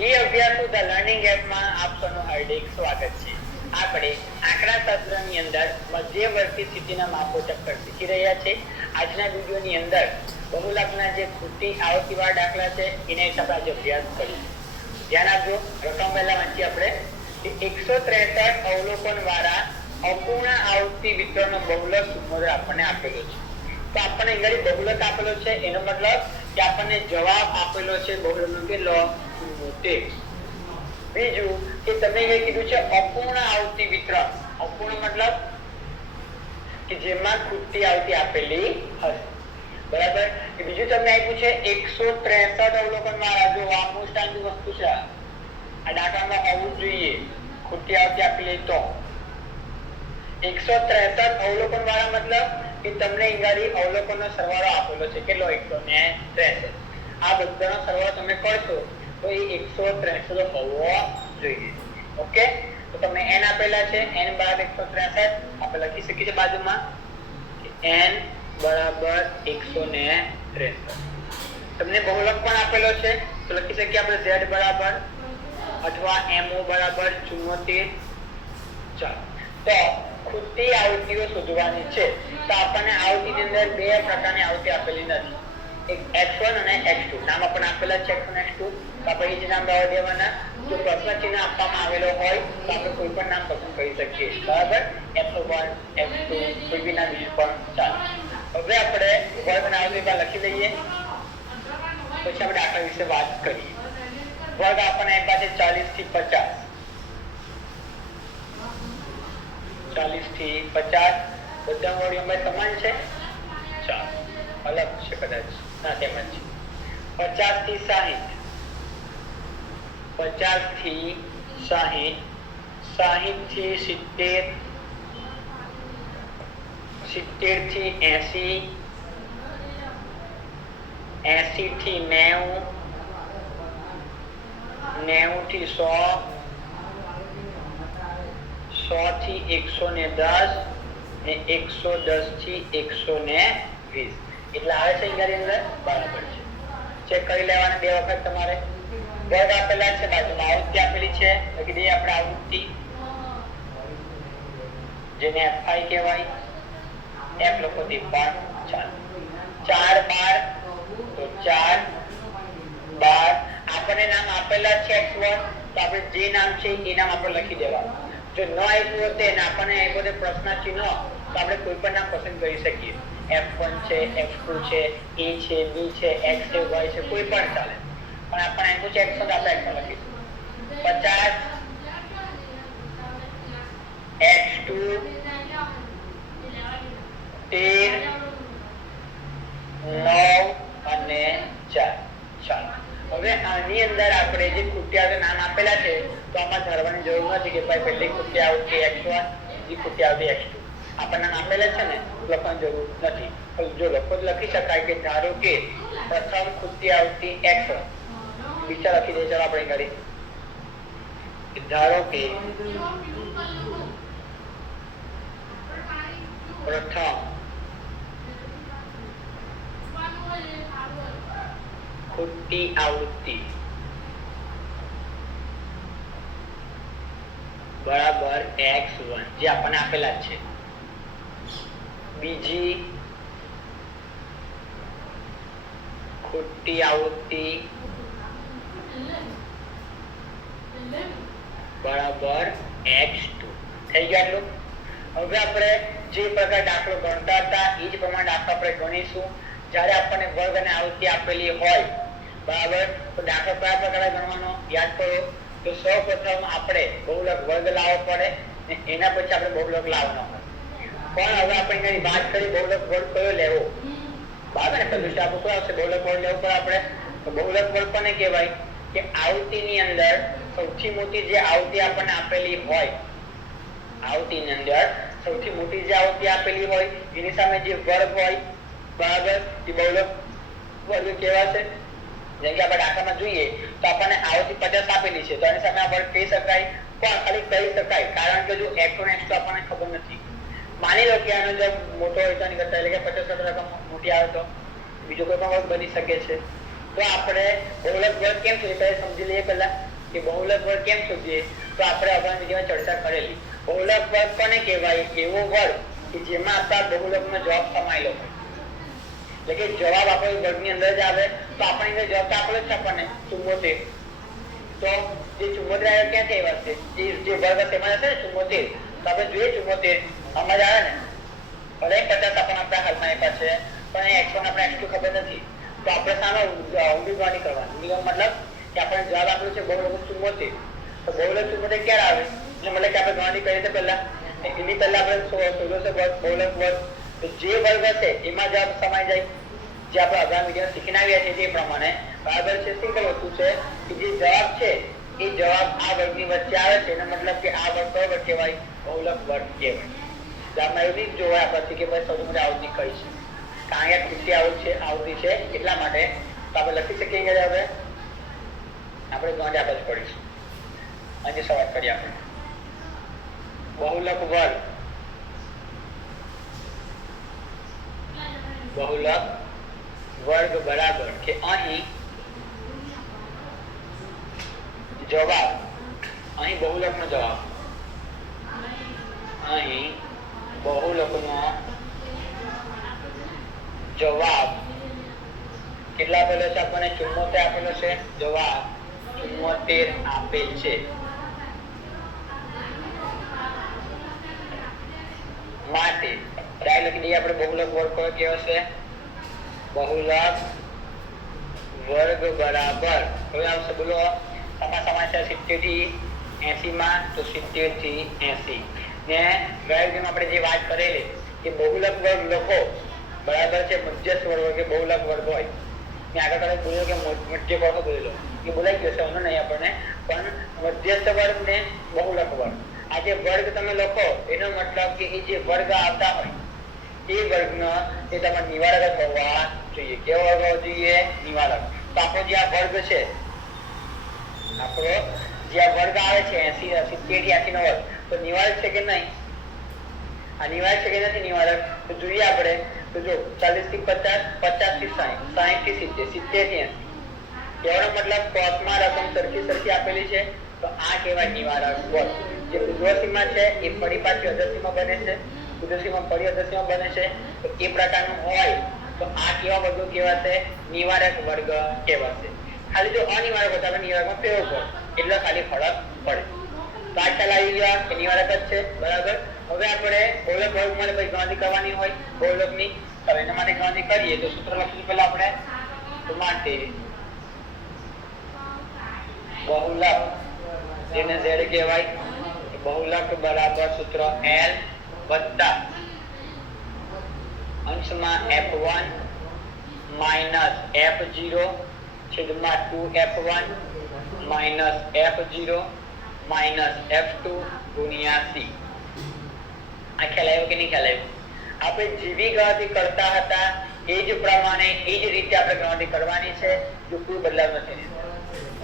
અભ્યાસુ the learning એપમાં આપ સૌનું હાર્દિક સ્વાગત છે. આપણે આંકડાશાસ્ત્રની અંદર મધ્યવર્તી સ્થિતિના માપો ચક્કર શીખી રહ્યા છે. આજના વિડીયોની અંદર બહુલકના જે ખૂટી આવતીવાળા દાખલા છે એના હિસાબે આજે અભ્યાસ કરીશું. ધ્યાન આપજો. રકમ પહેલા વાંચીએ આપણે. 163 અવલોકન વાળા અપૂર્ણ આવૃત્તિ વિતરણનો બહુલક સુમેળ આપણને આપેલો છે. તો આપણને અહીં બહુલક આપેલો છે, એનો મતલબ કે આપણને જવાબ આપેલો છે બહુલકનો કેટલો 70. બીજું કે તમે એ કીધું છે અપૂર્ણ આવૃત્તિ વિતરણ. અપૂર્ણ મતલબ કે જેમાં ખૂટતી આવૃત્તિ આપેલી હશે, બરાબર. કે બીજું તમને આપ્યું છે 163 અવલોકન વાળા. જો આ મોસ્ટ આની વસ્તુ છે, આ દાખલામાં આવવું જોઈએ ખૂટતી આવૃત્તિ આપેલી. તો 163 અવલોકન વાળા મતલબ કે તમને અહીં અવલોકનનો સરવાળો આપેલો છે કેટલો 163. આ બધાનો સરવાળો તમે કરશો તો એ 163 હોવો જોઈએ. ઓકે, તો તમને n આપેલા છે, n બરાબર 163. આપણે લખી શકીએ છીએ બાજુમાં n બરાબર 163. તમને બહુલક પણ આપેલો છે તો લખી શકીએ આપણે z બરાબર અથવા mo બરાબર 74. ચાલો, તો ખૂટતી આવૃત્તિઓ શોધવાની છે. તો આપણને આવૃત્તિની અંદર બે પ્રકારની આવૃત્તિ આપેલી નથી, એક x1 અને x2. નામ આપણને આપેલા છે x1 x2. તો આપણે એ જ નામ રહેવા દેવાના. જો પ્રશ્ન ચિહ્ન આપવામાં આવેલો હોય તો આપણે કોઈ પણ નામ પસંદ કરી શકીએ, બરાબર. x1 x2 કોઈ બી નામ બીજું પણ ચાલે. હવે આપણે વર્ગના આવૃત્તિ લખી લઈએ, પછી આપણે દાખલા વિશે વાત કરીએ. વર્ગ આપણને આપ્યા છે 40 થી 50. 40 થી 50 બધા વર્ગ સમાન છે. ચાલો, અલગ છે કદાચ, ના તેમ જ છે. 50 થી 60, 50 થી 60, 60 થી 70, 70 થી 80, 80 થી 90, 90 થી 100, 100 થી 110 ને 110 થી 120. એટલે આવે છે અહીંયા અંદર બરાબર છે. ચેક કરી લેવાના બે વખત તમારે. વર્ગ આપેલા છે, બાજુમાં આવૃત્તિ આપેલી છે. લખી દઈએ આપણે આવૃત્તિ, જેને fi કહેવાય. f લખો તે પણ ચાલે. 4 12 તો 4 12. આપણને નામ આપેલા છે x1, તો આપણે જે નામ છે એ નામ આપણે લખી દેવાનું. જો ન આપ્યું હોત અને આપણને આપ્યો તે પ્રશ્ન ચિહ્ન તો આપણે કોઈ પણ નામ પસંદ કરી શકીએ. f1 છે, f2 છે, a છે, b છે, x છે, y છે, કોઈ પણ ચાલે. પણ આપણને આપ્યું છે x1 તો આપણે x1 લખીશું. 50 x2 13 9 અને 4. ચાલો, હવે આની અંદર આપણે જે ખૂટી આવૃત્તિ નામ આપેલા છે તો આમાં ધારવાની જરૂર નથી કે ભાઈ પહેલી ખૂટી આવૃત્તિ x1, બીજી ખૂટી આવૃત્તિ x2. આપણને નામ આપેલા છે ને લખવાની જરૂર નથી. જો લખો તો લખી શકાય કે ધારો કે પ્રથમ ખૂટી આવૃત્તિ x1. બીજા લખી દે. ચાલો આપણે કરી ધારો કે પ્રથમ ખૂટી આવૃત્તિ બરાબર x1 જે આપણને આપેલા છે. બીજી ખૂટી આવૃત્તિ બરાબર x2. થઈ ગયું આટલું. હવે આપણે જે પ્રકાર દાખલો ગણતા હતા એ જ પ્રમાણે દાખલો આપણે ગણીશું. જ્યારે આપણને વર્ગ અને આવૃત્તિ આપેલી હોય, બરાબર, તો દાખલો કયા પ્રકારે ગણવાનો યાદ કરો. તો સૌપ્રથમ આપણે બહુલક વર્ગ લાવવો પડે અને એના પછી આપણે બહુલક લાવવાનો હોય. પણ હવે આપણે એની વાત કરી બહુલક વર્ગ કયો લેવો, બરાબર ને. પહેલું સ્ટેપ ઉપર આવશે બહુલક વર્ગ લેવો પડે આપણે. તો બહુલક વર્ગ કોને કહેવાય કે આવૃત્તિની અંદર સૌથી મોટી જે આવૃત્તિ આપણને આપેલી હોય, આવૃત્તિની અંદર સૌથી મોટી જે આવૃત્તિ આપેલી હોય એની સામે જે વર્ગ હોય, બરાબર, એ બહુલક વર્ગ કહેવાશે. જેમ કે આપણે દાખલામાં જોઈએ તો આપણને આવૃત્તિ 50 આપેલી છે તો એની સામે આ વર્ગ કહી શકાય, પણ ખાલી કહી શકાય કારણ કે જો x1 x2 આપણને ખબર નથી. માની લો કે આનો જો મોટો હોય તો એની કરતા એટલે કે 50 રકમ મોટી આવે તો બીજો કોઈ પણ વર્ગ બની શકે છે. તો આપણે બહુલક વર્ગ કેમ શોધીએ સમજી લઈએ પહેલા કે બહુલક વર્ગ કેમ શોધીએ. તો આપણે અગાઉની વિડીયોમાં ચર્ચા કરેલી બહુલક વર્ગ કોને કહેવાય? એવો વર્ગ કે જેમાં આપણા બહુલકનો જવાબ સમાયેલો હોય. એટલે કે જવાબ આપણો વર્ગની અંદર જ આવે તો આપણી અંદર જવાબ તો આપણો જ આપણને 74. તો જે 74 આવે ક્યાંથી આવ્યા છે? જે વર્ગ તેમાં હશે ને 74. તો આપણે જોઈએ 74 આમાં જ આવે ને. ભલે 50 આપણને આપણા હાલમાં આપ્યા છે પણ x1 આપણે x2 ખબર નથી. તો આપણે સામે ઊંધી ગણતરી કરવાની. ઊંધી મતલબ કે આપણે જવાબ આપ્યો છે બહુલક 74. તો બહુલક 74 ક્યારે આવે? એટલે મતલબ કે આપણે ગણતરી કરી છે પહેલા એની પહેલા આપણે શોધ્યો છે બહુલક વર્ગ. તો જે વર્ગ હશે એમાં જવાબ સમાઈ જાય. જે આપણે અગાઉ વિડીયો શીખીને આવ્યા છે તે પ્રમાણે બરાબર છે. સિમ્પલ વસ્તુ છે કે જે જવાબ છે એ જવાબ આ વર્ગની વચ્ચે આવે છે એનો મતલબ કે આ વર્ગ કયો વર્ગ કહેવાય? બહુલક વર્ગ કહેવાય. આમાં એવું નહીં જોવાય આપણથી કે ભાઈ સૌથી મોટી આવૃત્તિ કઈ છે. કારણ કે તૃતીય આવૃત્તિ છે એટલા માટે તો આપણે લખી શકીએ કે હવે આપણે ગણતરી આપણે જ કરીશું. અને શરૂઆત કરીએ આપણે. બહુલક વર્ગ બરાબર કે અહીં જવાબ અહીં બહુલકનો જવાબ અહીં બહુલકનો જવાબ કેટલા આપેલો છે? આપણને 74 આપેલો છે. જવાબ 74 આપેલ છે. માટે ટ્રાય લખી દઈએ આપણે બહુલક વર્ગ કયો કેવો છે? બહુલક વર્ગ બરાબર હવે આવશે બોલો સમાસ છે 70 થી 80 માં. તો 70 થી 80 ને ગયા આપણે જે વાત કરેલી કે બહુલક વર્ગ લખો બરાબર છે મધ્યસ્થ વર્ગ કે બહુલક વર્ગ હોય ને આગળ તમે બોલ્યો કે મધ્ય વર્ગ બોલેલો એ બોલાઈ ગયો છે એનો નહીં આપણને પણ મધ્યસ્થ વર્ગ ને બહુલક વર્ગ આ જે વર્ગ તમે લખો એનો મતલબ કે એ જે વર્ગ આવતા હોય એ વર્ગનો એ તમારે નિવારક હોવા જોઈએ. કેવો વર્ગ હોવો જોઈએ? નિવારક. તો આપણો જે આ વર્ગ છે આપણો જે આ વર્ગ આવે છે 80 70 થી 80 નો વર્ગ તો નિવારક છે કે નહીં? આ નિવારક છે કે નથી નિવારક? તો જોઈએ આપણે. તો જો 40 થી 50 50 થી 60 60 થી 70 70 થી 80 એનો મતલબ કોષમાં રકમ સરખી આપેલી છે તો આ કહેવાય નિવારક વર્ગ. જે ઉર્ધ્વસીમા છે એ ફરી પાછી અધરસીમા બને છે. ઉર્ધ્વસીમા ફરી અધરસીમા બને છે તો એ પ્રકારનું હોય તો આ કેવા વર્ગો કહેવાશે? નિવારક વર્ગ કહેવાશે. ખાલી જો અનિવારક હોય તો આપણે નિવારકમાં ફેરવો પડે એટલે ખાલી ફરક પડે. તો આ ખ્યાલ આવી ગયા કે નિવારક જ છે બરાબર. હવે આપણે બહુલક વર્ગ માટે કોઈ ગણતરી કરવાની હોય બહુલકની તો એના માટે ગણતરી કરીએ તો સૂત્ર લખીશું પહેલા આપણે. તો માટે બહુલક જેને z કહેવાય બહુલક બરાબર સૂત્ર l વત્તા અંશમાં f1 માઈનસ f0 છેદમાં 2f1 minus f0 minus f2 ગુણ્યા c. આ ખ્યાલ આવ્યો કે નહીં ખ્યાલ આવ્યો? આપણે જેવી ગણતરી કરતા હતા એ જ પ્રમાણે એ જ રીતે આપણે ગણતરી કરવાની છે. જો કોઈ બદલાવ નથી.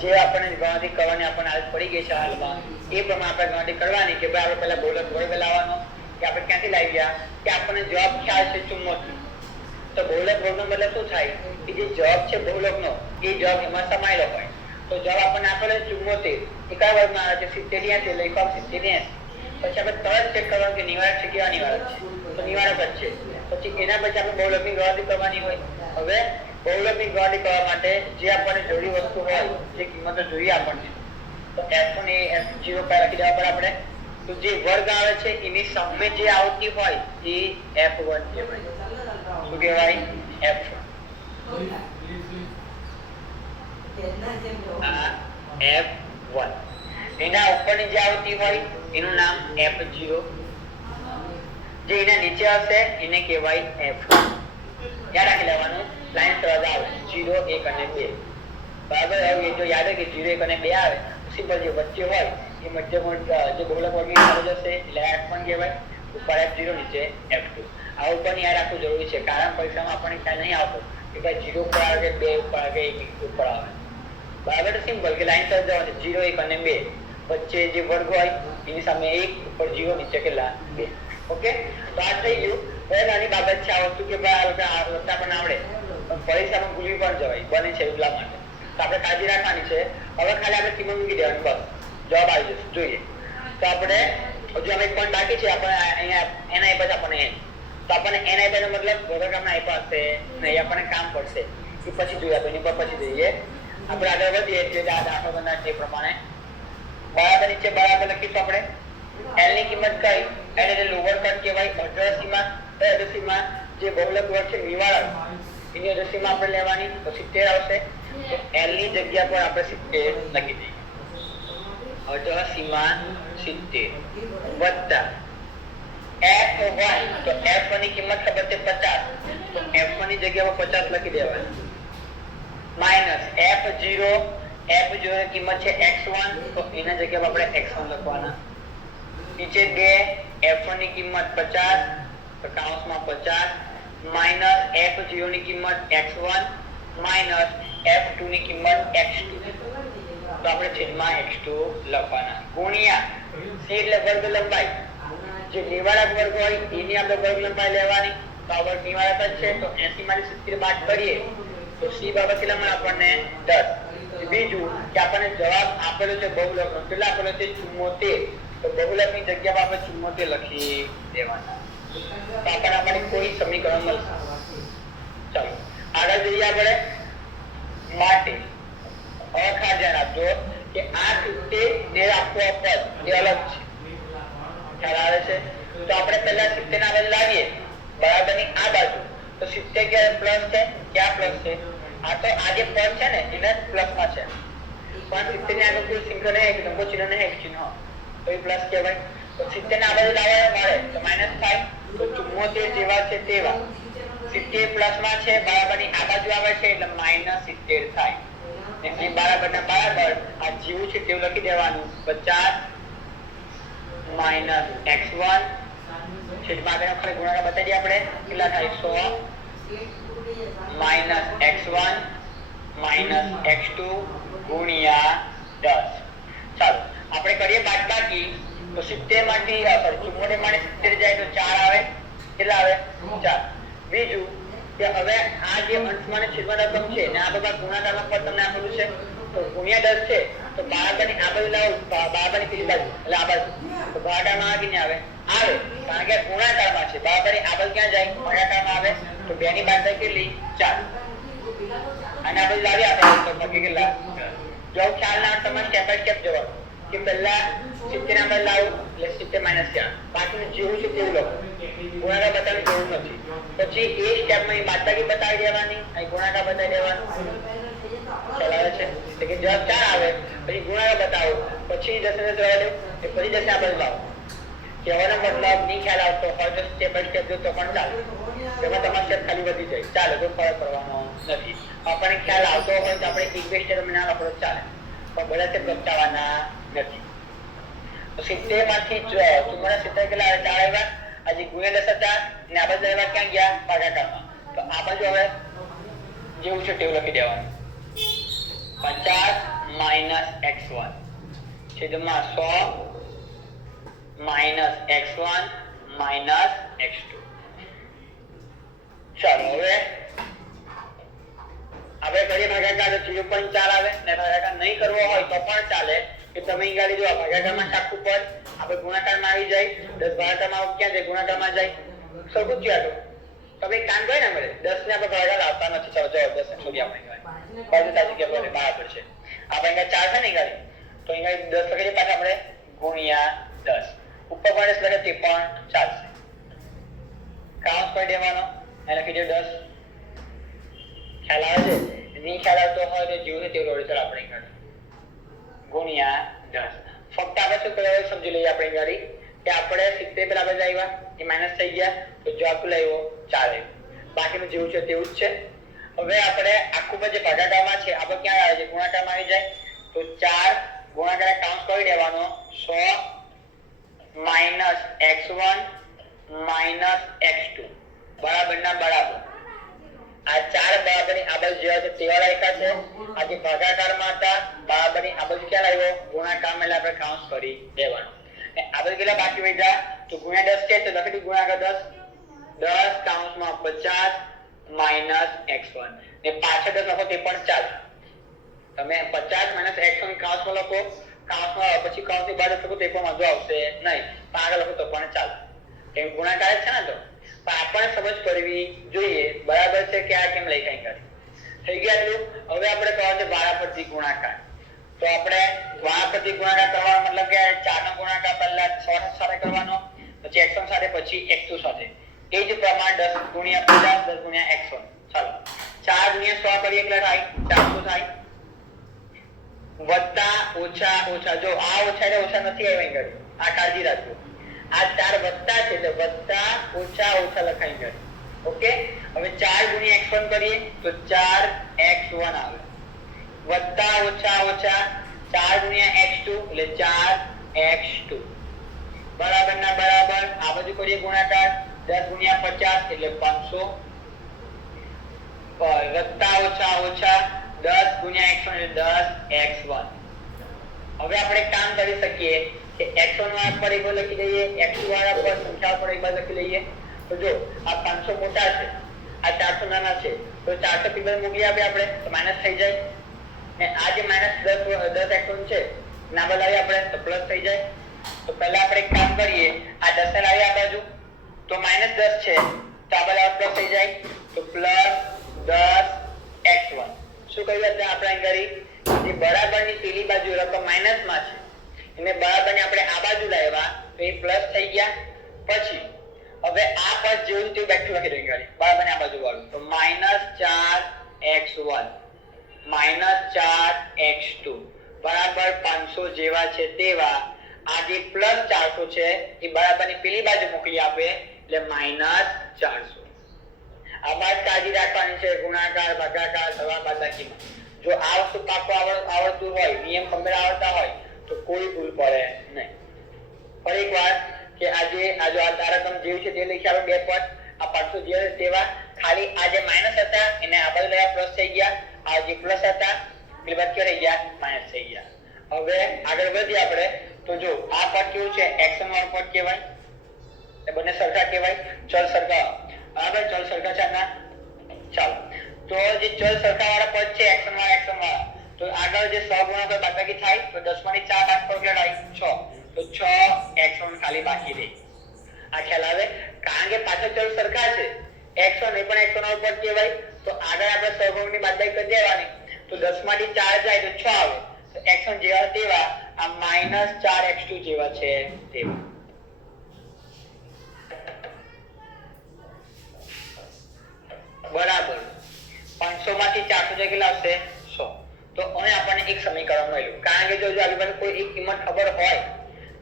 જે આપણને ગણતરી કરવાની આપણને આદત પડી ગઈ છે હાલમાં એ પ્રમાણે આપણે ગણતરી કરવાની કે ભાઈ આપણે પહેલા બહુલક વર્ગ લાવવાનો કે આપણે ક્યાંથી લાવી ગયા કે આપણને જવાબ ખ્યાલ છે 74. તો બહુલક વર્ગનો મતલબ શું થાય કે જે જવાબ છે બહુલકનો એ જવાબ એમાં સમાયેલો હોય. તો જવાબ આપણને આપેલો 74 એ કયા વર્ગમાં આવે છે? 70 થી 80 લખો 70 થી 80. પછી આપણે તરત ચેક કરવાનું કે નિવારક છે કે અનિવારક છે. તો નિવારક જ છે. પછી એના પછી આપણે બહુલકની ગણતરી કરવાની હોય. હવે બહુલકની ગણતરી કરવા માટે જે આપણને જરૂરી વસ્તુ હોય જે કિંમતો જોઈએ આપણને તો f1 એ f0 પર લખી દેવા પડે આપણે. તો જે વર્ગ આવે છે એની સામે જે આવતી હોય એ f1 કહેવાય. શું કહેવાય? f1. આ f1 એના ઉપરની જે આવતી હોય એનું નામ f0 જે એના નીચે હશે એને કહેવાય f2. યાદ રાખી લેવાનું લાઈન સરળ આવે 0 1 અને 2 બરાબર. હવે જો યાદ હોય કે 0 1 અને 2 આવે સિમ્પલ જે વચ્ચે હોય એ મધ્યમ જે બહુલક વર્ગની અંદર જશે એટલે f1 કહેવાય. ઉપર f0 નીચે f2. આ ઉપરની યાદ રાખવું જરૂરી છે કારણ પરીક્ષામાં આપણને ખ્યાલ નહીં આવતો કે ભાઈ 0 ઉપર આવે કે 2 ઉપર આવે કે 1 ઉપર આવે બરાબર. સિમ્પલ કે લાઈન સરળ જવાની 0 1 અને 2 વચ્ચે જે વર્ગ હોય એની સામે 1 ઉપર 0 નીચે કેટલા 2. ઓકે તો આ થઈ ગયું. હવે નાની બાબત છે આ વસ્તુ કે ભાઈ આ લખતા પણ આવડે પરીક્ષામાં ભૂલી પણ જવાય બને છે એટલા માટે તો આપણે કાળજી રાખવાની છે હવે ખાલી આપણે કિંમત મૂકી દેવાની બસ જવાબ આવી જશે જોઈએ તો આપણે હજુ અમે એક પોઈન્ટ બાકી છે આપણે અહીંયા એના આપ્યા છે આપણને તો આપણને એના આપ્યા મતલબ ભાગાકારના આપ્યા હશે ને એ આપણને કામ પડશે એ પછી જોઈએ આપણે એની પર પછી જઈએ આપણે આગળ વધીએ જે દાખલો બનાવે તે પ્રમાણે બરાબર નીચે બરાબર લખીશું આપણે L ની કિંમત કઈ L એટલે લોઅર કટ કહેવાય અર્ધસીમા અર્ધસીમા જે બહુલક વર્ગ છે નિવારક એની અર્ધસીમા આપણે લેવાની તો 70 આવશે તો L ની જગ્યા પર આપણે 70 લખી દઈએ અર્ધસીમા 70 વત્તા F1 તો F1 ની કિંમત ખબર છે 50 તો F1 ની જગ્યા પર 50 લખી દેવાની માઈનસ F0 F0 ની કિંમત છે x1 તો એના જગ્યા પર આપણે x1 લખવાના નીચે 2 F1 ની કિંમત 50 તો કૌંસમાં 50 માઈનસ F0 ની કિંમત x1 માઈનસ F2 ની કિંમત x2 તો આપણે છેદમાં x2 લખવાના ગુણ્યા c એટલે વર્ગ લંબાઈ જે નિવારક વર્ગ હોય એની આપણે વર્ગ લંબાઈ લેવાની તો આ વર્ગ નિવારક જ છે તો 80 માંથી 70 બાદ કરીએ તો c બરાબર કેટલા મળે આપણને 10 બીજું કે આપણને જવાબ આપેલો છે બહુલકનો કેટલા આપેલો છે 74 તો બહુલકની જગ્યા પર આપણે 74 લખી દેવાના તો આપણને કોઈ સમીકરણ મળશે ચાલો આગળ જઈએ આપણે માટે હવે ખાસ ધ્યાન આપજો કે આ 70 ને આખો પદ એ અલગ છે ખ્યાલ આવે છે તો આપણે પહેલા 70 ના બદલે લાવીએ બરાબરની આ બાજુ તો 70 કે પ્લસ છે ક્યાં પ્લસ છે આ તો આ જે પદ છે ને એને પ્લસ માં છે પણ 70 ને આગળ કોઈ સિંગલ નહીં ધંગો ચિહ્ન નહીં એક ચિહ્ન તો એ પ્લસ કહેવાય તો 70 ના બદલે લાવવા મળે તો માઈનસ થાય તો 74 જેવા છે તેવા 70 પ્લસ માં છે બરાબરની આ બાજુ આવે છે એટલે માઈનસ 70 થાય ને અહીં બરાબરના બરાબર આ જેવું છે તેવું લખી દેવાનું 50 માઈનસ x1 છેદમાં આગળ આપણે ગુણાકાર બતાવી દઈએ આપણે કેટલા થાય 100 માઈનસ x1 માઈનસ x2 ગુણ્યા 10 ચાલો આપણે કરીએ બાદબાકી તો 70 માંથી સોરી 74 માંથી 70 જાય તો 4 આવે કેટલા આવે 4 બીજું કે હવે આ જે અંશમાં ને છેદમાં રકમ છે ને આ બધા ગુણાકારમાં પર તમને આપેલું છે તો ગુણ્યા 10 છે તો બરાબરની આ બાજુ લાવો બરાબરની પેલી બાજુ એટલે આ બાજુ તો ભાગાકારમાં આ કિને આવે આવે કારણ કે ગુણાકારમાં છે બરાબરની આ બાજુ ક્યાં જાય ભાગાકારમાં આવે તો 2 ની બાદબાકી કેટલી 4 અને આ બાજુ લાવી આપણે તો બાકી કેટલા જો ખ્યાલ ના તમને સ્ટેપ બાય સ્ટેપ જવાબ કે પહેલા 70 ના બદલે લાવો એટલે 70 માઈનસ 4 બાકીનું જેવું છે તેવું લખો ગુણાકાર બતાવવાની જરૂર નથી પછી એ સ્ટેપમાં બાદબાકી બતાવી દેવાની અહીં ગુણાકાર બતાવી દેવાનું ચલાવે છે એટલે કે જવાબ 4 આવે પછી ગુણાકાર બતાવો પછી 10 ને જવા દો કે પછી 10 આ બાજુ લાવો કહેવાનો મતલબ નહીં ખ્યાલ આવતો હોય તો સ્ટેપ બાય સ્ટેપ જો તો પણ ચાલે તેમાં તમારો સ્ટેપ ખાલી વધી જાય ચાલે તો ફરક પડવાનો નથી આપણને ખ્યાલ આવતો હોય તો આપણે એક બે સ્ટેપ ના આપણો ચાલે પણ બધા સ્ટેપ બતાવવાના નથી તો 70 માંથી 70 કેટલા આવે 4 આવ્યા આજે ગુણ્યા 10 હતા ને આ બાજુ આવ્યા ક્યાં ગયા ભાગાકારમાં તો આ બાજુ હવે જેવું છે તેવું લખી દેવાનું 50 માઈનસ x1 છેદમાં 100 માઈનસ x1 માઈનસ x2 ચાલો હવે આપણે કરીએ ભાગાકાર તો 0.4 આવે ને ભાગાકાર નહીં કરવો હોય તો પણ ચાલે કે તમે અહીં ગાડી જો ભાગાકારમાં ચાખવું પડ આપણે ગુણાકારમાં આવી જાય 10 ભાગાકારમાં ક્યાં જાય ગુણાકારમાં જાય સરખું થયું તો તમે કામ કરે ને મળે 10 ને આપણે ભાગાકાર આવતા નથી ચાલો જવાબ 10 ને છોડી આપણે બાજુ તાજી કે બોલે બરાબર છે આપણે અહીંયા 4 છે ને ગાડી તો અહીંયા 10 લખીએ પાછા આપણે ગુણ્યા 10 ઉપર માઈનસ લખે તે પણ ચાલશે કાઉન્સ કરી દેવાનો અહીં લખી દો 10 ખ્યાલ આવે છે નહીં ખ્યાલ આવતો હોય તો જેવું છે તેવું રોડ આપણે ગાડી ગુણ્યા 10 ફક્ત આપણે શું કરાવે સમજી લઈએ આપણે ગાડી કે આપણે 70 પેલા બધા આવ્યા એ માઈનસ થઈ ગયા તો જવાબ લાવ્યો 4 બાકીનું જેવું છે તેવું જ છે હવે આપણે આખું જે ભાગાકારમાં છે આપણે ક્યાં આવે છે ગુણાકારમાં આવી જાય તો 4 ગુણાકાર કાઉન્સ કરી દેવાનો 100 માઈનસ x1 માઈનસ x2 બરાબરના બરાબર આ 4 બરાબરની આ બાજુ જેવા છે તેવા રાખ્યા છે આ જે ભાગાકારમાં હતા બરાબરની આ બાજુ ક્યાં લાવ્યો ગુણાકારમાં એટલે આપણે કાઉન્સ કરી દેવાનું ને આ બાજુ કેટલા બાકી વધ્યા તો ગુણ્યા 10 છે તો લખી દો ગુણાકાર 10 10 કાઉન્સમાં 50 માઇનસ x1 ને પાછળ 10 લખો તે પણ ચાલે. તમે 50 માઇનસ x1 કાઉન્સમાં લખો, કાઉન્સમાં પછી કાઉન્સની બહાર લખો તે પણ વાંધો આવશે નહીં, પણ આગળ લખો તો પણ ચાલે, કેમ ગુણાકાર છે ને. તો આપણે સમજ કરવી જોઈએ બરાબર છે કે આ કેમ લખાઈ ગયું. થઈ ગયા એટલું. હવે આપણે કરવાનો છે વારાફરતી ગુણાકાર. તો આપણે વારાફરતી ગુણાકાર કરવાનો મતલબ કે 4 નો ગુણાકાર પહેલા 6 સાથે કરવાનો, પછી x1 સાથે, પછી x2 સાથે. એ જ પ્રમાણ 10 ગુણ્યા 50 10 ગુણ્યા x1. ચાલો 4 ગુણ્યા 100 કરીએ એટલે થાય 400 થાય. વત્તા ઓછા ઓછા, જો આ ઓછા એટલે ઓછા નથી આવ્યા ગયું, આ કાળજી રાખજો. આ 4 વત્તા છે એટલે વત્તા ઓછા ઓછા લખાઈ ગયું. ઓકે. હવે 4 ગુણ્યા x1 કરીએ તો 4x1 આવે. વત્તા ઓછા ઓછા 4 ગુણ્યા x2 એટલે 4x2. બરાબર ના બરાબર. આ બાજુ કરીએ ગુણાકાર 10 ગુણ્યા 50 એટલે 500. વત્તા ઓછા ઓછા 10 ગુણ્યા x1 એટલે 10x1. હવે આપણે કામ કરી શકીએ કે x1 વાળા પર એક બાજુ લખી દઈએ, x2 વાળા પર સંખ્યા પર એક બાજુ લખી લઈએ. તો જો આ 500 મોટા છે, આ 400 નાના છે, તો 400 પીબલ મૂકી આપે આપણે તો માઈનસ થઈ જાય. ને આ જે માઈનસ 10 x1 છે ના બદલાવી આપણે તો પ્લસ થઈ જાય. તો પહેલા આપણે એક કામ કરીએ, આ 10 ને લાવીએ આ બાજુ તો માઈનસ 10 છે તો આ બાજુ પ્લસ થઈ જાય તો પ્લસ 10x1. શું કહ્યું એટલે આપણે અહીં કરી જે બરાબરની પેલી બાજુ રકમ માઈનસ માં છે એને બરાબરને આપણે આ બાજુ લાવ્યા તો એ પ્લસ થઈ ગયા. પછી હવે આ પદ જેવું તે બેઠું લખી દઈએ ગાડી બરાબરને આ બાજુ વાળું તો -4x1 -4x2 બરાબર 500 જેવા છે તેવા. આ જે પ્લસ 400 છે એ બરાબરની પેલી બાજુ મોકલી આપે એટલે -400. આ વાત કાળજી રાખવાની છે ગુણાકાર ભાગાકાર સરવાળા બાદબાકીમાં. જો આ વસ્તુ પાકું આવડતું હોય, નિયમ ખબર આવડતા હોય તો કોઈ ભૂલ પડે નહીં. ફરી એકવાર કે આજે આ જો આ રકમ જેવી છે તે લખી આપણે બે પદ, આ 500 જે તેવા. ખાલી આ જે માઈનસ હતા એને આ બાજુ લયા પ્લસ થઈ ગયા, આ જે પ્લસ હતા એ બાદ કે રહી ગયા માઈનસ થઈ ગયા. હવે આગળ વધીએ આપણે તો જો આ પદ કેવું છે x1 વાળું પદ કહેવાય, એ બંને સરખા કહેવાય, ચલ સરખા. બરાબર ચલ સરખા છે ના. ચાલો તો જે ચલ સરખા વાળા પદ છે x1 વાળા તો આગળ જે સહગુણક બાદબાકી થાય તો 10 માંથી 4 બાદ પર કેટલા થાય 6 તો 6x1 ખાલી બાકી રહે. આ ખ્યાલ આવે કારણ કે પાછળ ચલ સરખા છે x1 એ પણ x1 વાળું પદ કહેવાય. તો આગળ આપણે સહગુણકની બાદબાકી કરી દેવાની તો 10 માંથી 4 જાય તો 6 આવે તો x1 જેવા તેવા આ -4x2 જેવા છે તેવા. બરાબર 500 માંથી 400 જે કેટલા આવશે 100. તો અહીં આપણને એક સમીકરણ મળ્યું કારણ કે જો આપણને કોઈ એક કિંમત ખબર હોય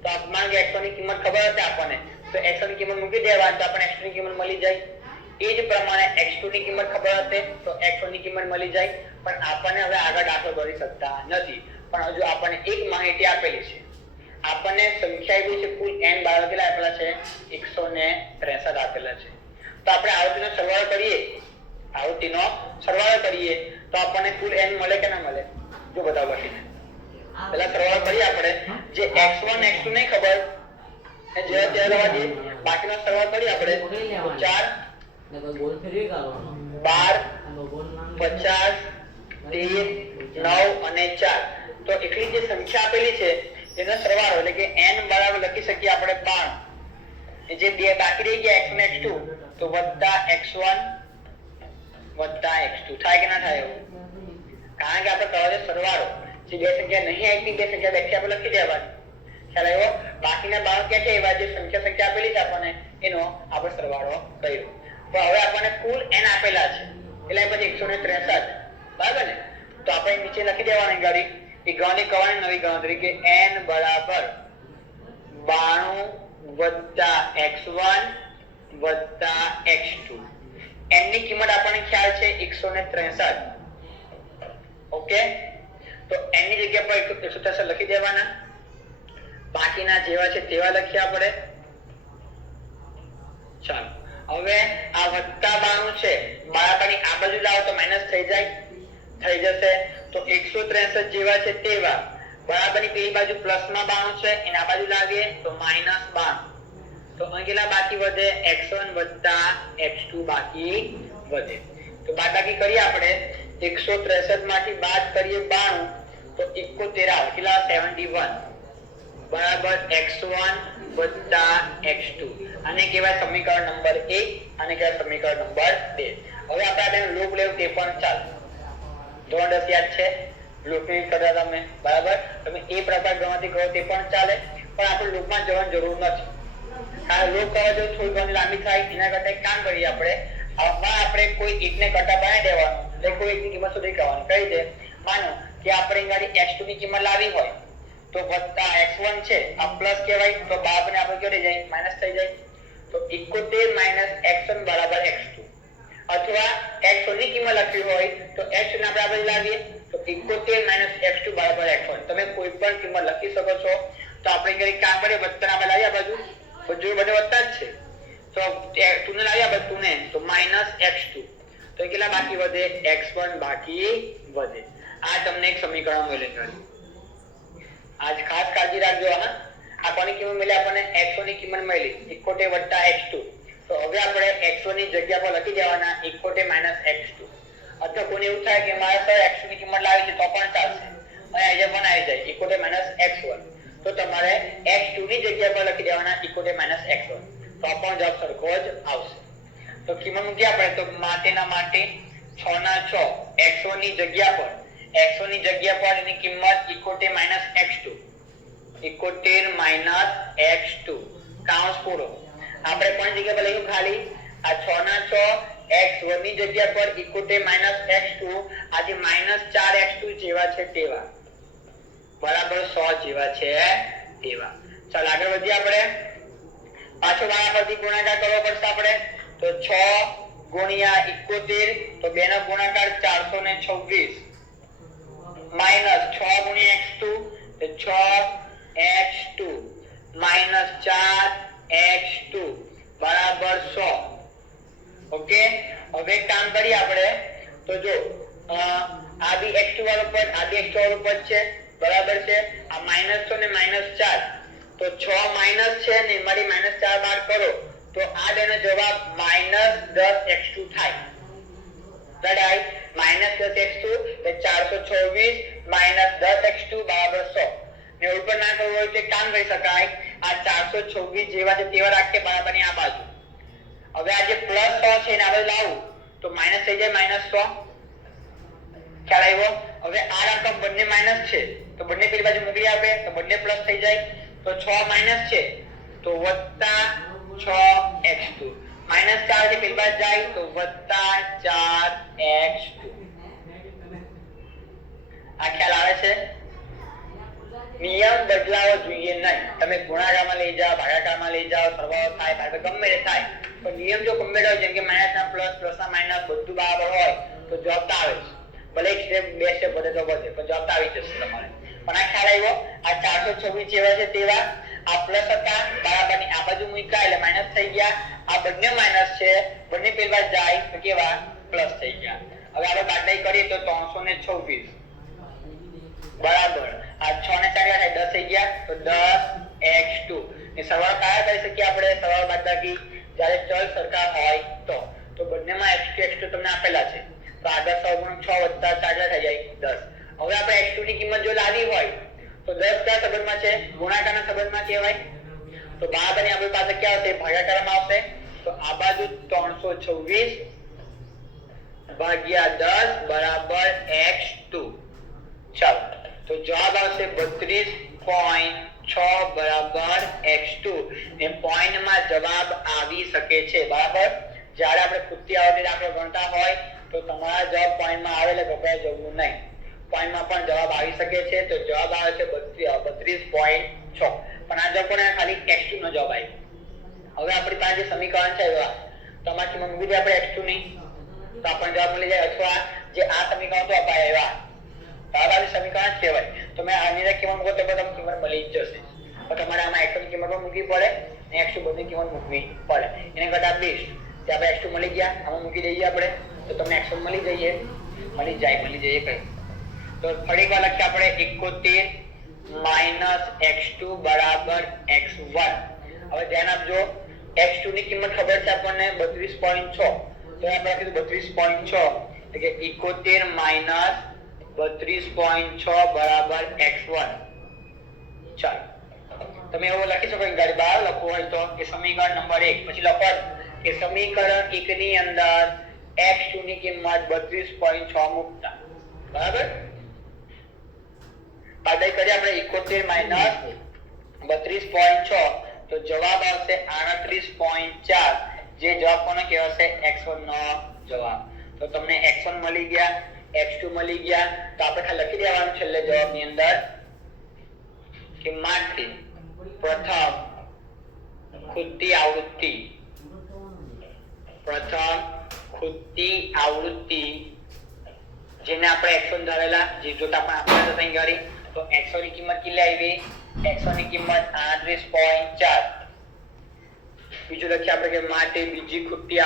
તો આપણને x1 ની કિંમત ખબર હશે આપણને તો x1 ની કિંમત મૂકી દેવાની તો આપણને x2 ની કિંમત મળી જાય. એ જ પ્રમાણે x2 ની કિંમત ખબર હશે તો x1 ની કિંમત મળી જાય. પણ આપણને હવે આગળ દાખલો કરી શકતા નથી. પણ હજુ આપણને એક માહિતી આપેલી છે, આપણને સંખ્યા આપી છે કુલ n બાર કેટલા આપેલા છે 163 આપેલા છે. તો આપણે આવૃત્તિનો સરવાળો કરીએ, આવૃત્તિનો સરવાળો કરીએ તો આપણને કુલ n મળે કે ના મળે જો બતાવો લખીને. પહેલા સરવાળો કરીએ આપણે જે x1 x2 નહીં ખબર એ જે તે લવા દે બાકીનો સરવાળો કરીએ આપણે 4 બોલ ફેરવી કરવાનો 12 50 13 9 અને 4 તો એટલી જે સંખ્યા આપેલી છે એનો સરવાળો એટલે કે n બરાબર લખી શકીએ આપણે 12 જે બે બાકી રહી ગયા x1 x2 તો વત્તા x1 વત્તા x2 થાય કે ના થાય એવું? કારણ કે આપણે કરવાનો સરવાળો જે બે સંખ્યા નહીં આપી બે સંખ્યા વ્યાખ્યા આપણે લખી દેવાની. ખ્યાલ આવ્યો? બાકીના 12 ક્યાં છે એવા જે સંખ્યા આપેલી છે આપણને એનો આપણે સરવાળો કર્યો. તો હવે આપણને કુલ n આપેલા છે એટલે પછી 163 બરાબર ને. તો આપણે નીચે લખી દેવાની ગાડી એ ગણતરી કરવાની નવી ગણતરી કે n બરાબર 92 વત્તા x1 વત્તા x2. n ની કિંમત આપણને ખ્યાલ છે 163. ઓકે તો n ની જગ્યા પર 163 લખી દેવાના, બાકીના જેવા છે તેવા લખીએ આપણે. ચાલો હવે આ વત્તા 92 છે બરાબરની આ બાજુ લાવો તો માઈનસ થઈ જાય થઈ જશે તો 163 જેવા છે તેવા બરાબરની પેલી બાજુ પ્લસમાં 92 છે એના આ બાજુ લાવીએ તો -92 તો અહીં કેટલા બાકી વધે x1 વત્તા x2 બાકી વધે. તો બાદબાકી કરીએ આપણે 163 માંથી બાદ કરીએ 92 તો 71 આવે કેટલા 71 બરાબર x1 x2 આને કહેવાય સમીકરણ નંબર 1 આને કહેવાય સમીકરણ નંબર 2 હવે આપણે આને લૂપ લેવું તે પણ ચાલે ધોરણ 10 યાદ છે લૂપ ની કરતા તમે બરાબર તમે એ પ્રકાર ગણતરી કરો તે પણ ચાલે પણ આપણે લૂપમાં જવાની જરૂર નથી કારણ લૂપ કરવા જો થોડી ઘણી લાંબી થાય એના કરતા એક કામ કરીએ આપણે કોઈ એકને કટા બનાવી દેવાનું એટલે કોઈ એકની કિંમત શોધી કાઢવાની કઈ દે માનો કે આપણે ગાડી x2 ની કિંમત લાવી હોય તો વત્તા x1 છે આ પ્લસ કહેવાય તો બાદને આપણે કેવી થઈ જાય માઈનસ થઈ જાય તો 71 x1 બરાબર x2 અથવા x1 ની કિંમત લખવી હોય તો x1 ને આપણે લાવીએ તો 71 x2 બરાબર x1 તમે કોઈ પણ કિંમત લખી શકો છો તો આપણે કઈ કામ કરીએ વત્તા આપણે લાવ્યા બાજુ બધું વત્તા જ છે તો 2 ને લાવ્યા બધું ને તો -x2 તો કેટલા બાકી વધે x1 બાકી વધે આ તમને એક સમીકરણ મળે આજ ખાસ કાળજી રાખજો આ કોની કિંમત મળી આપણને x1 ની કિંમત મળી 71 x2 તો હવે આપણે x1 ની જગ્યા પર લખી દેવાના 71 x2 અથવા કોને એવું થાય કે મારે સર x2 ની કિંમત લાવી છે તો પણ ચાલશે અને આ જે પણ આવી જાય 71 x1 તો તમારે x2 ની જગ્યા પર લખી દેવાના 71 x1 તો પણ જવાબ સરખો જ આવશે તો કિંમત મૂકી આપણે તો માટેના માટે 6 ના 6 x1 ની જગ્યા પર x1 ની જગ્યા પર એની કિંમત 71 x2 71 x2 કાઉન્સ પૂરો આપણે પણ જગ્યા પર લખ્યું ખાલી આ 6 ના 6 x1 ની જગ્યા પર 71 x2 આજે -4x2 જેવા છે તેવા બરાબર 100 જેવા છે તેવા ચાલ આગળ વધીએ આપણે પાછો વાળા પરથી ગુણાકાર કરવો પડશે આપણે તો 6 ગુણ્યા 71 તો 2 નો ગુણાકાર 426 માઈનસ 6 ગુણ્યા x2 તો 6x2 માઈનસ 4x2 બરાબર 100 ઓકે હવે કામ કરીએ આપણે તો જો આ બી x2 વાળો પદ આ બી x2 વાળો પદ છે બરાબર છે આ -6 ને -4 તો 6 માઈનસ છે ને મારી -4 બાદ કરો તો આ બેનો જવાબ -10x2 થાય લડાઈ -10x2 એટલે 426 -10x2 બરાબર 100 ને ઉપર ના કરવું હોય તો કામ કરી શકાય આ 426 જેવા છે તેવા રાખીએ બરાબરની આ બાજુ હવે આ જે +100 છે એને આપણે લાવું તો માઈનસ થઈ જાય -100 ખ્યાલ આવ્યો હવે આ રકમ બંને માઈનસ છે તો બંને પેલી બાજુ મોકલી આપે તો બંને પ્લસ થઈ જાય તો 6 માઈનસ છે તો વત્તા 6x2 -4 થી પેલી બાજુ જાય તો વત્તા 4x2 આ ખ્યાલ આવે છે નિયમ બદલાવો જોઈએ નહીં તમે ગુણાકારમાં લઈ જાઓ ભાગાકારમાં લઈ જાઓ સરવાળો થાય ભાગ ગમે તે થાય પણ નિયમ જો કમ્પ્લીટ હોય જેમ કે માઈનસ ના પ્લસ પ્લસ ના માઈનસ બધું બરાબર હોય તો જવાબ તો આવે છે ભલે એક સ્ટેપ બે સ્ટેપ વધે તો વધે પણ જવાબ તો આવી જશે તમારે પણ આ ખ્યાલ આવ્યો આ 426 જેવા છે તેવા આ પ્લસ હતા બરાબરની આ બાજુ મૂક્યા એટલે માઈનસ થઈ ગયા આ બંને માઈનસ છે બંને પેલા જાય તો કેવા પ્લસ થઈ ગયા હવે આપણે બાદબાકી કરીએ તો 326 બરાબર આ 6 ને 4 થાય 10 થઈ ગયા તો 10x2 એ સરવાળો કયા કરી શકીએ આપણે સરવાળો બાદબાકી જ્યારે ચલ સરખા હોય તો બંનેમાં x2 તમને આપેલા છે તો આગળ 6 + 4 થઈ જાય 10 હવે આપણે x2 ની કિંમત જો લાવી હોય તો 10 કયા સંબંધમાં છે ગુણાકારના સંબંધમાં કહેવાય તો બરાબરની આપણી પાસે ક્યાં આવશે ભાગાકારમાં આવશે તો આ બાજુ 326 ભાગ્યા 10 બરાબર x2 ચાલો તો જવાબ આવશે 32.6 બરાબર x2 ને પોઈન્ટમાં જવાબ આવી શકે છે બરાબર જ્યારે આપણે કુત્તી આવતી આપણે ગણતા હોય તો તમારા જવાબ પોઈન્ટમાં આવે એટલે ગભરાઈ જવું નહીં પોઈન્ટમાં પણ જવાબ આવી શકે છે તો જવાબ આવે છે 32.6 પણ આ જો પણ ખાલી x2 નો જવાબ આવ્યો હવે આપણી પાસે જે સમીકરણ છે તમારી કિંમત મૂકી દે આપણે x2 ની તો આપણને જવાબ મળી જાય અથવા જે આ સમીકરણ તો અપાય એવા બરાબર સમીકરણ કહેવાય તો મેં આની કિંમત મૂકો તો તમને કિંમત મળી જ જશે તો તમારે આમાં x1 ની કિંમત પણ મૂકવી પડે અને x2 બધી કિંમત મૂકવી પડે એને કરતા બેસ્ટ કે આપણે x2 મળી ગયા આમાં મૂકી દઈએ આપણે તો તમને x1 મળી જાય કઈ તો ફરી વાર લખીએ આપણે 71 x2 બરાબર x1 હવે ધ્યાન આપજો x2 ની કિંમત ખબર છે આપણને 32.6 તો તો આપણે લખીશું 32.6 એટલે કે 71 - 32.6 બરાબર x1. ચાલો તમે એવું લખી શકો કે ગાડી બહાર લખવું હોય તો કે સમીકરણ નંબર 1 પછી લખવાનું કે સમીકરણ 1 ની અંદર x2 ની કિંમત 32.6 મૂકતા બરાબર. બાદબાકી કરીએ આપણે 71 - 32.6 તો જવાબ આવશે 38.4 જે જવાબ કોનો કહેવાશે x1 નો જવાબ. તો તમને x1 મળી ગયા x2 મળી ગયા તો આપણે ખાલી લખી દેવાનું છેલ્લે જવાબની અંદર કે માટે પ્રથમ ખૂટતી આવૃત્તિ જેને આપણે x1 ધારેલા જે જોતા પણ આપણે અહીં ગાડી તો x1 ની કિંમત કેટલી આવી x1 ની કિંમત 38.4. બીજું લખીએ આપણે કે માટે બીજી ખૂટતી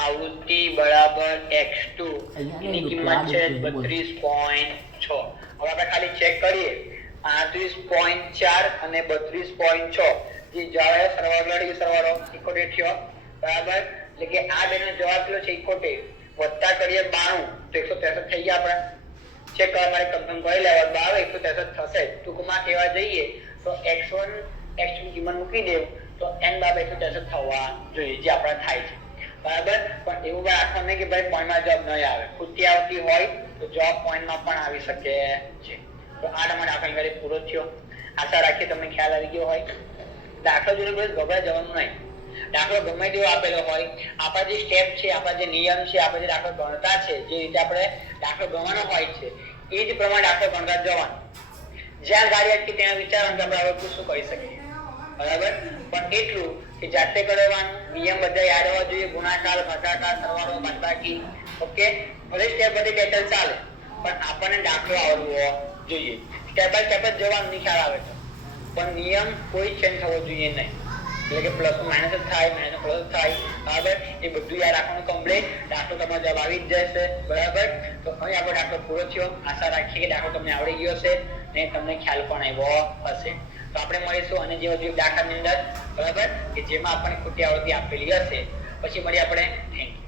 આવૃત્તિ બરાબર x2 એની કિંમત છે 32.6. હવે આપણે ખાલી ચેક કરીએ 38.4 અને 32.6 જે જવાબ સરવાળો 71 થયો બરાબર. એટલે કે આ બેનો જવાબ કેટલો છે 71 વત્તા કરીએ 92 તો 163 થઈ ગયા આપણે. ચેક કરવા માટે કન્ફર્મ કરી લેવા 163 થશે. ટૂંકમાં કહેવા જઈએ તો x1 x2 ની કિંમત મૂકી દેવું તો n બરાબર 163 થવા જોઈએ જે આપણા થાય છે બરાબર. પણ એવું રાખવાનું નહીં કે ભાઈ પોઈન્ટમાં જવાબ નહીં આવે. ખૂટતી આવતી હોય તો જવાબ પોઈન્ટમાં પણ આવી શકે છે. તો આ નંબર આપણે ઘરે પૂરો થયો. આશા રાખીએ તમને ખ્યાલ આવી ગયો હોય. દાખલા જોઈને બસ ગભરાઈ જવાનું નહીં. દાખલો ગમે તેવો આપેલો હોય આપણા જે સ્ટેપ છે આપણા જે નિયમ છે આપણે જે દાખલો ગણતા છે જે રીતે આપણે દાખલો ગણવાનો હોય છે એ જ પ્રમાણે દાખલો ગણતા જવાનું. જ્યાં ગાડી અટકી ત્યાં વિચારવાનું કે આપણે હવે શું કરી શકીએ બરાબર. પણ એટલું કે જાતે કરવાનું નિયમ બધા યાદ હોવા જોઈએ. ગુણાકાર ભાગાકાર સરવાળો બાદબાકી ઓકે. ભલે સ્ટેપ બધી બેટર ચાલે પણ આપણને દાખલો આવડવો જોઈએ. સ્ટેપ બાય સ્ટેપ જ જવાનું ખ્યાલ આવે છે પણ નિયમ કોઈ ચેન્જ થવો જોઈએ નહીં. એટલે કે પ્લસ માઇનસ જ થાય માઇનસ પ્લસ થાય બરાબર. એ બધું યાદ રાખવાનું કમ્પ્લીટ. દાખલો તમારો જવાબ આવી જ જશે બરાબર. તો અહીં આપણો દાખલો પૂરો થયો. આશા રાખીએ કે દાખલો તમને આવડી ગયો હશે ને તમને ખ્યાલ પણ આવ્યો હશે. તો આપણે મળીશું અને જે હજુ દાખલાની અંદર બરાબર કે જેમાં આપણને ખૂટી આવૃત્તિ આપેલી હશે પછી મળીએ આપણે. Thank you.